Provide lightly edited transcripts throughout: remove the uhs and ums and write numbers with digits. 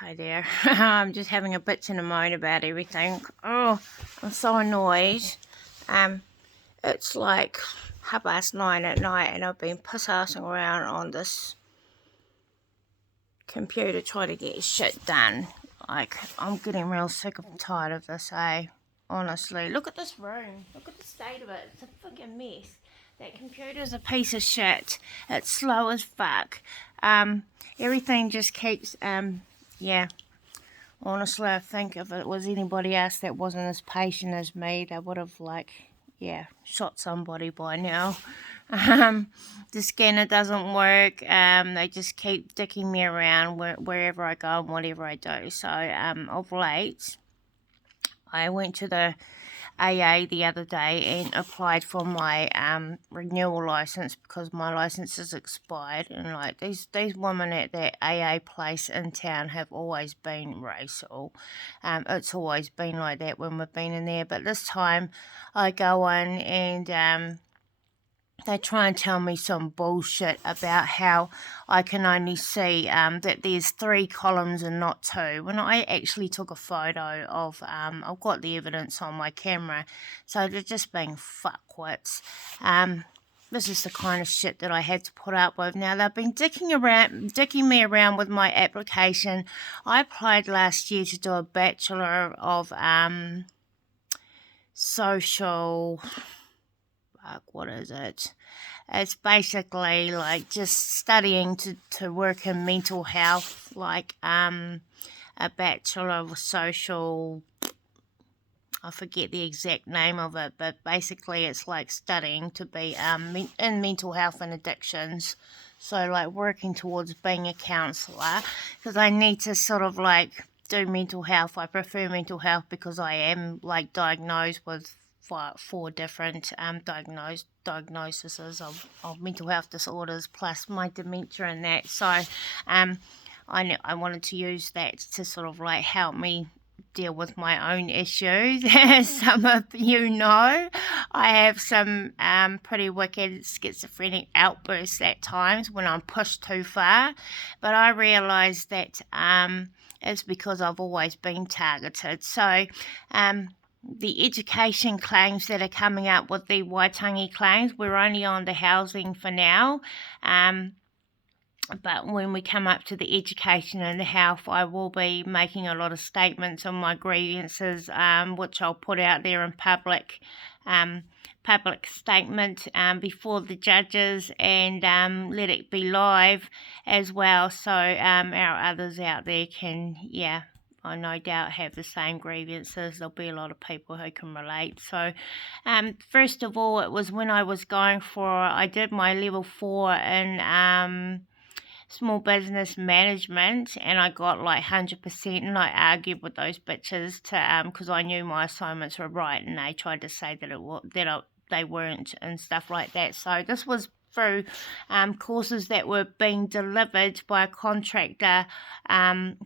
Hi there. I'm just having a bitch and a moan about everything. Oh, I'm so annoyed. Um, it's like 9:30 at night and I've been piss-assing around on this computer trying to get shit done. Like, I'm getting real sick and tired of this, eh? Honestly. Look at this room. Look at the state of it. It's a fucking mess. That computer's a piece of shit. It's slow as fuck. Everything just keeps, yeah. Honestly, I think if it was anybody else that wasn't as patient as me, they would have, shot somebody by now. The scanner doesn't work. They just keep dicking me around wherever I go and whatever I do. So, of late, I went to the AA the other day and applied for my renewal license because my license is expired, and like these women at that AA place in town have always been racial. It's always been like that when we've been in there, but this time I go in and they try and tell me some bullshit about how I can only see that there's 3 columns and not 2. When I actually took a photo of, I've got the evidence on my camera, so they're just being fuckwits. This is the kind of shit that I had to put up with. Now, they've been dicking me around with my application. I applied last year to do a Bachelor of Social... what is it? It's basically like just studying to work in mental health, like a Bachelor of Social, I forget the exact name of it, but basically it's like studying to be in mental health and addictions. So like working towards being a counsellor, because I need to sort of like do mental health. I prefer mental health because I am like diagnosed with 4 different diagnoses of mental health disorders plus my dementia and that. So I wanted to use that to sort of like help me deal with my own issues. As some of you know, I have some pretty wicked schizophrenic outbursts at times when I'm pushed too far, but I realise that it's because I've always been targeted. So the education claims that are coming up with the Waitangi claims, we're only on the housing for now. But when we come up to the education and the health, I will be making a lot of statements on my grievances, which I'll put out there in public statement before the judges, and let it be live as well, so our others out there can, I no doubt have the same grievances. There'll be a lot of people who can relate. So first of all, it was when I did my level 4 in small business management, and I got like 100%, and I argued with those bitches to because I knew my assignments were right, and they tried to say that they weren't and stuff like that. So this was through courses that were being delivered by a contractor,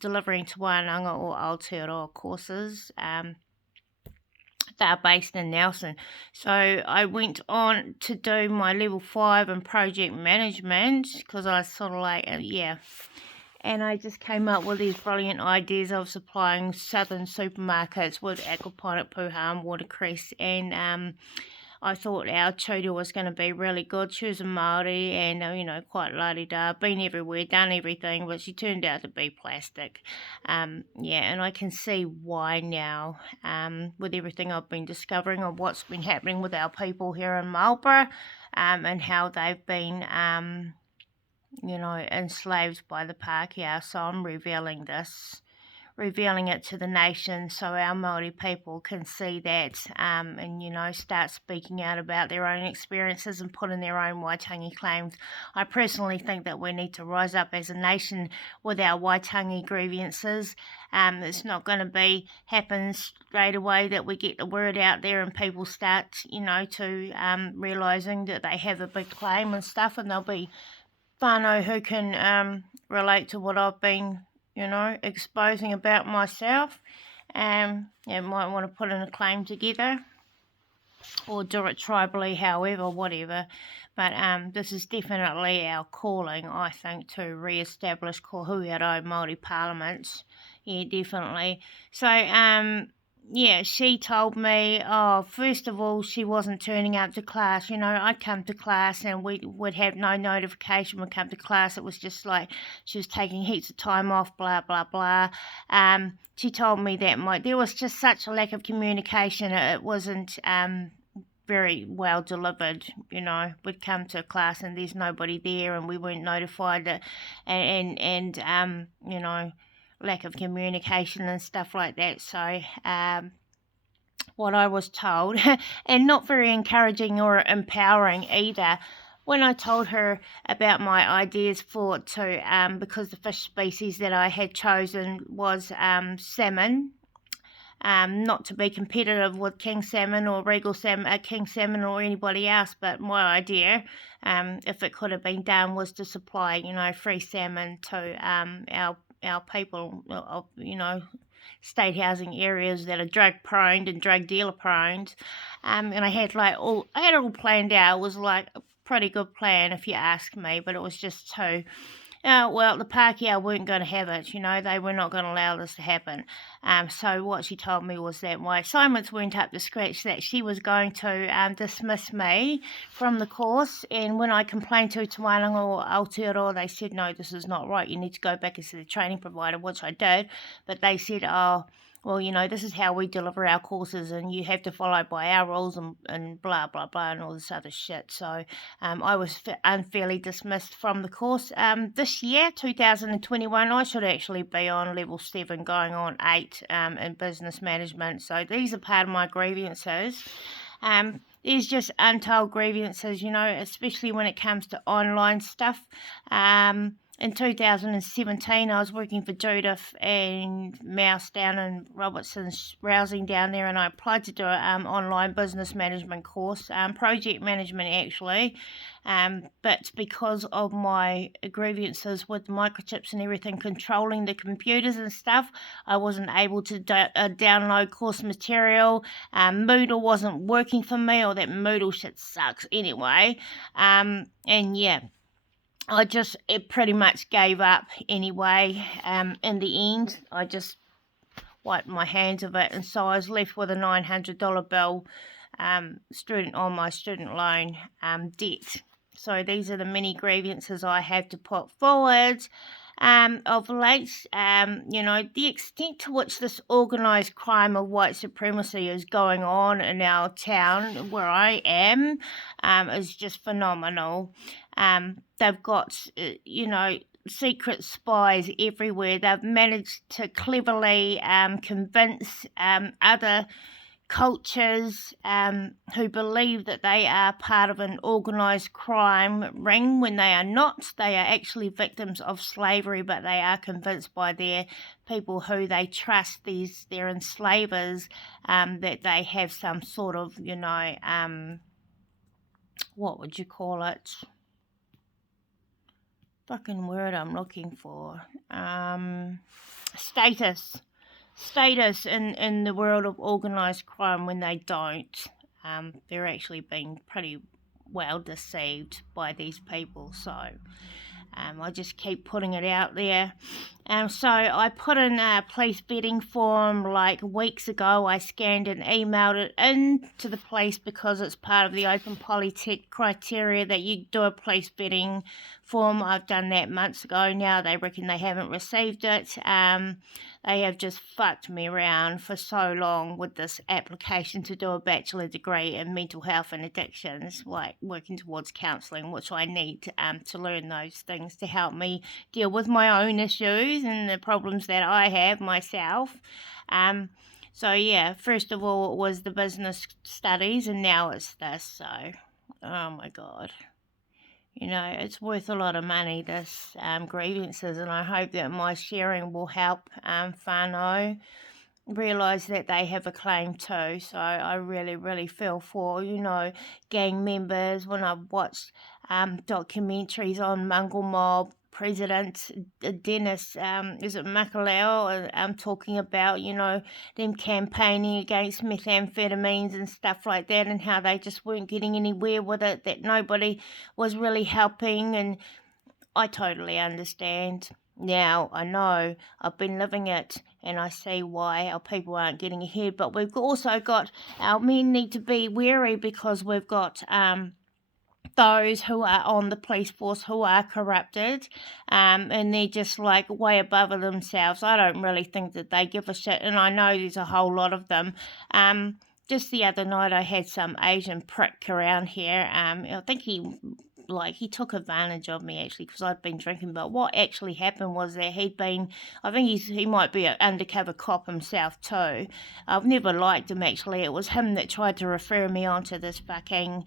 delivering to Wānanga or Aotearoa courses. They are based in Nelson. So I went on to do my level 5 in project management because I was sort of like, and I just came up with these brilliant ideas of supplying southern supermarkets with aquaponic puha and watercress, and I thought our tutor was going to be really good. She was a Māori and, quite la-di-da, been everywhere, done everything, but she turned out to be plastic. And I can see why now, with everything I've been discovering of what's been happening with our people here in Marlborough, and how they've been, enslaved by the Pākehā. So I'm revealing it to the nation so our Māori people can see that and start speaking out about their own experiences and put in their own Waitangi claims. I personally think that we need to rise up as a nation with our Waitangi grievances. It's not going to happen straight away that we get the word out there and people start to realising that they have a big claim and stuff, and there'll be whānau who can relate to what I've been exposing about myself. Might want to put in a claim together. or do it tribally, however, whatever. But this is definitely our calling, I think, to re-establish Kohuiro Māori parliaments. Yeah, definitely. So, yeah, she told me, oh, first of all, she wasn't turning up to class. You know, I'd come to class and we would have no notification. We'd come to class. It was just like she was taking heaps of time off, blah, blah, blah. She told me that there was just such a lack of communication. It wasn't very well delivered. You know, we'd come to class and there's nobody there and we weren't notified that, and you know, lack of communication and stuff like that. So what I was told, and not very encouraging or empowering either, when I told her about my ideas for to because the fish species that I had chosen was salmon, not to be competitive with king salmon or regal salmon, king salmon or anybody else, but my idea, if it could have been done, was to supply, you know, free salmon to our people of, you know, state housing areas that are drug prone and drug dealer prone. And I had it all planned out. It was like a pretty good plan if you ask me, but it was just too. Well, the Pākehā weren't going to have it, you know, they were not going to allow this to happen. So what she told me was that my assignments weren't up to scratch, that she was going to dismiss me from the course, and when I complained to Te Wānanga or Aotearoa, they said, no, this is not right, you need to go back as the training provider, which I did, but they said, oh, well, you know, this is how we deliver our courses and you have to follow by our rules and blah, blah, blah, and all this other shit. So I was unfairly dismissed from the course. This year, 2021, I should actually be on level 7, going on 8 in business management. So these are part of my grievances. There's just untold grievances, you know, especially when it comes to online stuff. In 2017, I was working for Judith and Mouse down in Robertson's Rousing down there, and I applied to do an online business management course, project management actually. But because of my grievances with microchips and everything controlling the computers and stuff, I wasn't able to download course material. Moodle wasn't working for me, or that Moodle shit sucks anyway. And yeah. It pretty much gave up anyway. In the end, I just wiped my hands of it, and so I was left with a $900 bill on my student loan debt. So these are the many grievances I have to put forward. Of late, you know, the extent to which this organised crime of white supremacy is going on in our town where I am is just phenomenal. They've got, you know, secret spies everywhere. They've managed to cleverly convince other cultures who believe that they are part of an organised crime ring when they are not. They are actually victims of slavery, but they are convinced by their people who they trust, their enslavers, that they have some sort of, you know, what would you call it? Fucking word I'm looking for. Status in the world of organised crime when they don't. They're actually being pretty well deceived by these people. So I just keep putting it out there. So I put in a police vetting form like weeks ago. I scanned and emailed it in to the police because it's part of the Open Polytech criteria that you do a police vetting form. I've done that months ago now. They reckon they haven't received it. They have just fucked me around for so long with this application to do a bachelor degree in mental health and addictions, like working towards counselling, which I need to learn those things to help me deal with my own issues and the problems that I have myself. So yeah, first of all it was the business studies, and now it's this. So, oh my God. You know, it's worth a lot of money, this grievances, and I hope that my sharing will help whānau realise that they have a claim too. So I really, really feel for, you know, gang members. When I've watched documentaries on Mungle Mob, President Dennis, is it Makalau, talking about, them campaigning against methamphetamines and stuff like that, and how they just weren't getting anywhere with it, that nobody was really helping, and I totally understand. Now, I know I've been living it and I see why our people aren't getting ahead, but we've also got our men need to be wary because we've got those who are on the police force who are corrupted, and they're just like way above themselves. I don't really think that they give a shit, and I know there's a whole lot of them. Just the other night I had some Asian prick around here. I think he took advantage of me actually because I'd been drinking. But what actually happened was that I think he might be an undercover cop himself too. I've never liked him actually. It was him that tried to refer me onto this fucking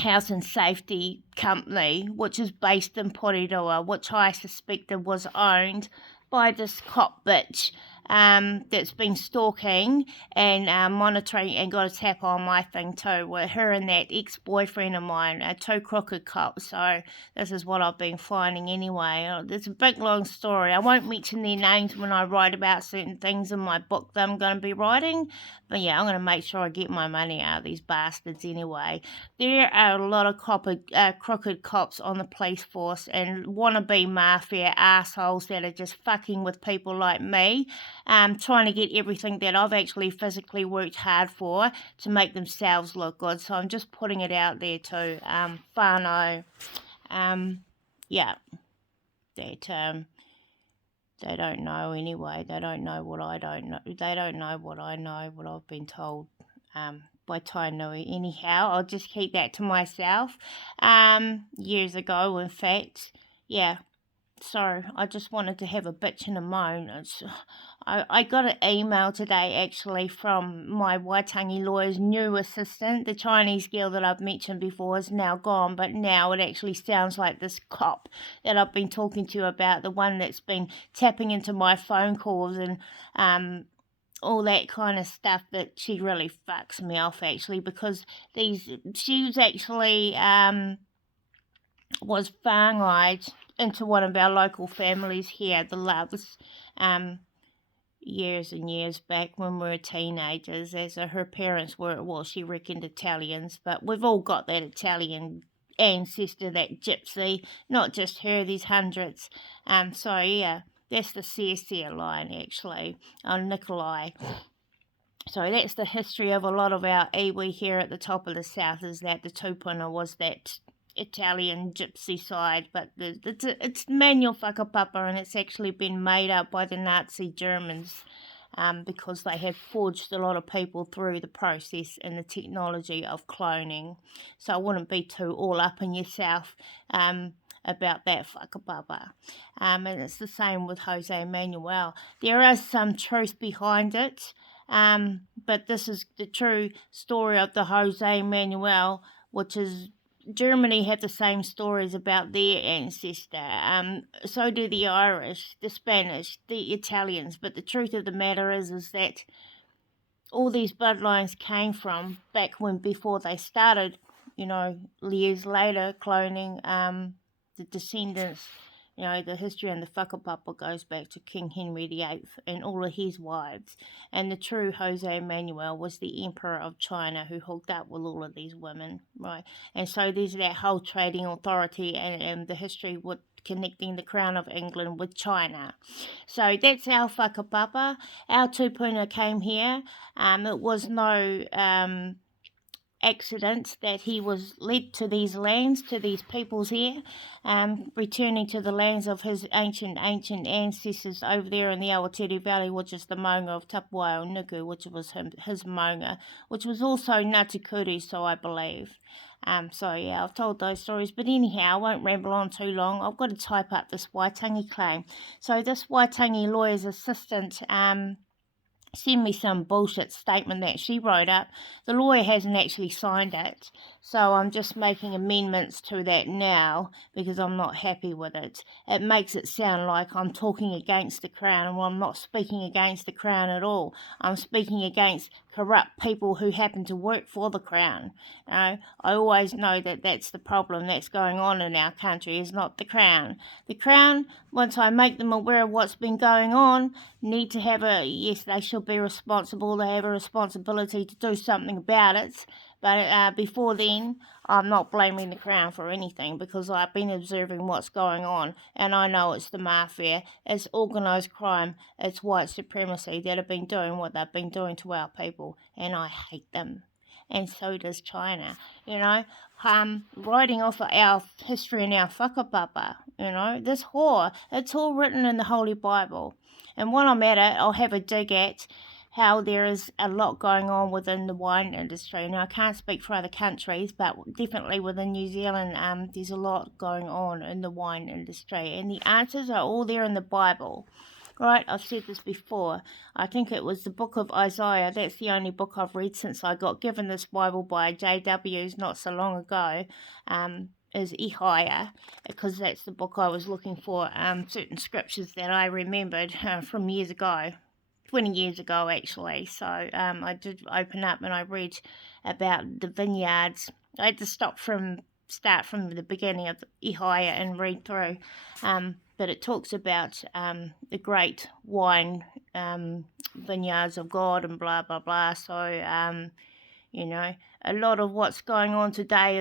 house and safety company, which is based in Porirua, which I suspected was owned by this cop bitch that's been stalking and monitoring and got a tap on my thing too, with her and that ex-boyfriend of mine, two crooked cops. So this is what I've been finding anyway. It's a big long story. I won't mention their names when I write about certain things in my book that I'm going to be writing, but yeah, I'm going to make sure I get my money out of these bastards anyway. There are a lot of crooked cops on the police force and wannabe mafia assholes that are just fucking with people like me, trying to get everything that I've actually physically worked hard for to make themselves look good. So I'm just putting it out there too. Whānau, yeah, that they don't know anyway. They don't know what I don't know. They don't know what I know, what I've been told by Tainui. Anyhow, I'll just keep that to myself. Years ago, in fact, yeah. So I just wanted to have a bitch and a moan. I got an email today actually from my Waitangi lawyer's new assistant. The Chinese girl that I've mentioned before is now gone, but now it actually sounds like this cop that I've been talking to about, the one that's been tapping into my phone calls and all that kind of stuff. That she really fucks me off actually, because she was actually was whāngai into one of our local families here, the Loves, years and years back when we were teenagers, as her parents were, well, she reckoned Italians, but we've all got that Italian ancestor, that gypsy, not just her, there's hundreds. So yeah, that's the Cercia line actually, on Nikolai. So that's the history of a lot of our iwi here at the top of the south, is that the tupuna was that Italian gypsy side, but it's manual whakapapa, and it's actually been made up by the Nazi Germans because they had forged a lot of people through the process and the technology of cloning. So I wouldn't be too all up in yourself about that whakapapa. And it's the same with Jose Manuel. There is some truth behind it, but this is the true story of the Jose Manuel, which is Germany have the same stories about their ancestor. So do the Irish, the Spanish, the Italians. But the truth of the matter is that all these bloodlines came from back when, before they started, years later, cloning the descendants. The history and the whakapapa goes back to King Henry VIII and all of his wives. And the true Jose Manuel was the Emperor of China who hooked up with all of these women, right? And so there's that whole trading authority and the history with connecting the Crown of England with China. So that's our whakapapa. Our tupuna came here. It was no accident that he was led to these lands, to these peoples here, returning to the lands of his ancient ancestors over there in the Awatere Valley, which is the maunga of Tapuai o Nuku, which was his maunga, which was also Ngatikuri, so I believe. So yeah, I've told those stories, but anyhow, I won't ramble on too long. I've got to type up this Waitangi claim. So this Waitangi lawyer's assistant send me some bullshit statement that she wrote up. The lawyer hasn't actually signed it, so I'm just making amendments to that now because I'm not happy with it. It makes it sound like I'm talking against the Crown, and I'm not speaking against the Crown at all. I'm speaking against corrupt people who happen to work for the Crown. I always know that that's the problem that's going on in our country, is not the Crown. The Crown, once I make them aware of what's been going on, need to have yes, they should be responsible. They have a responsibility to do something about it. But before then, I'm not blaming the Crown for anything, because I've been observing what's going on, and I know it's the mafia, it's organised crime, it's white supremacy that have been doing what they've been doing to our people, and I hate them. And so does China, writing off of our history and our whakapapa, this whore, it's all written in the Holy Bible. And while I'm at it, I'll have a dig at how there is a lot going on within the wine industry. Now, I can't speak for other countries, but definitely within New Zealand, there's a lot going on in the wine industry, and the answers are all there in the Bible. Right, I've said this before. I think it was the book of Isaiah. That's the only book I've read since I got given this Bible by JWs not so long ago. Is Ihaya, because that's the book I was looking for, certain scriptures that I remembered from years ago. 20 years ago, actually. So I did open up and I read about the vineyards. I had to start from the beginning of Ihaya and read through. But it talks about the great wine vineyards of God and blah, blah, blah. So, a lot of what's going on today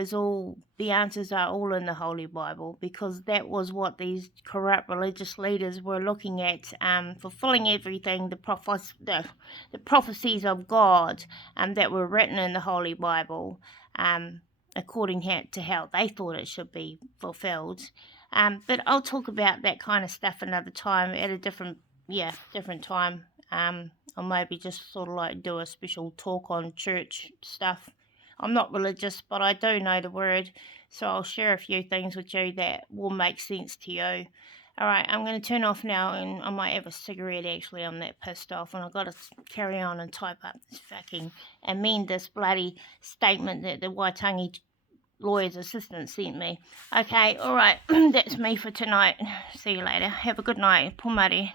the answers are all in the Holy Bible, because that was what these corrupt religious leaders were looking at, fulfilling everything, the prophecies of God that were written in the Holy Bible, according to how they thought it should be fulfilled. But I'll talk about that kind of stuff another time at a different time. Or maybe just sort of like do a special talk on church stuff. I'm not religious, but I do know the word, so I'll share a few things with you that will make sense to you. Alright, I'm going to turn off now, and I might have a cigarette actually. I'm that pissed off, and I've got to carry on and type up this fucking amend this bloody statement that the Waitangi lawyer's assistant sent me. Okay, alright, that's me for tonight. See you later. Have a good night. Pomare.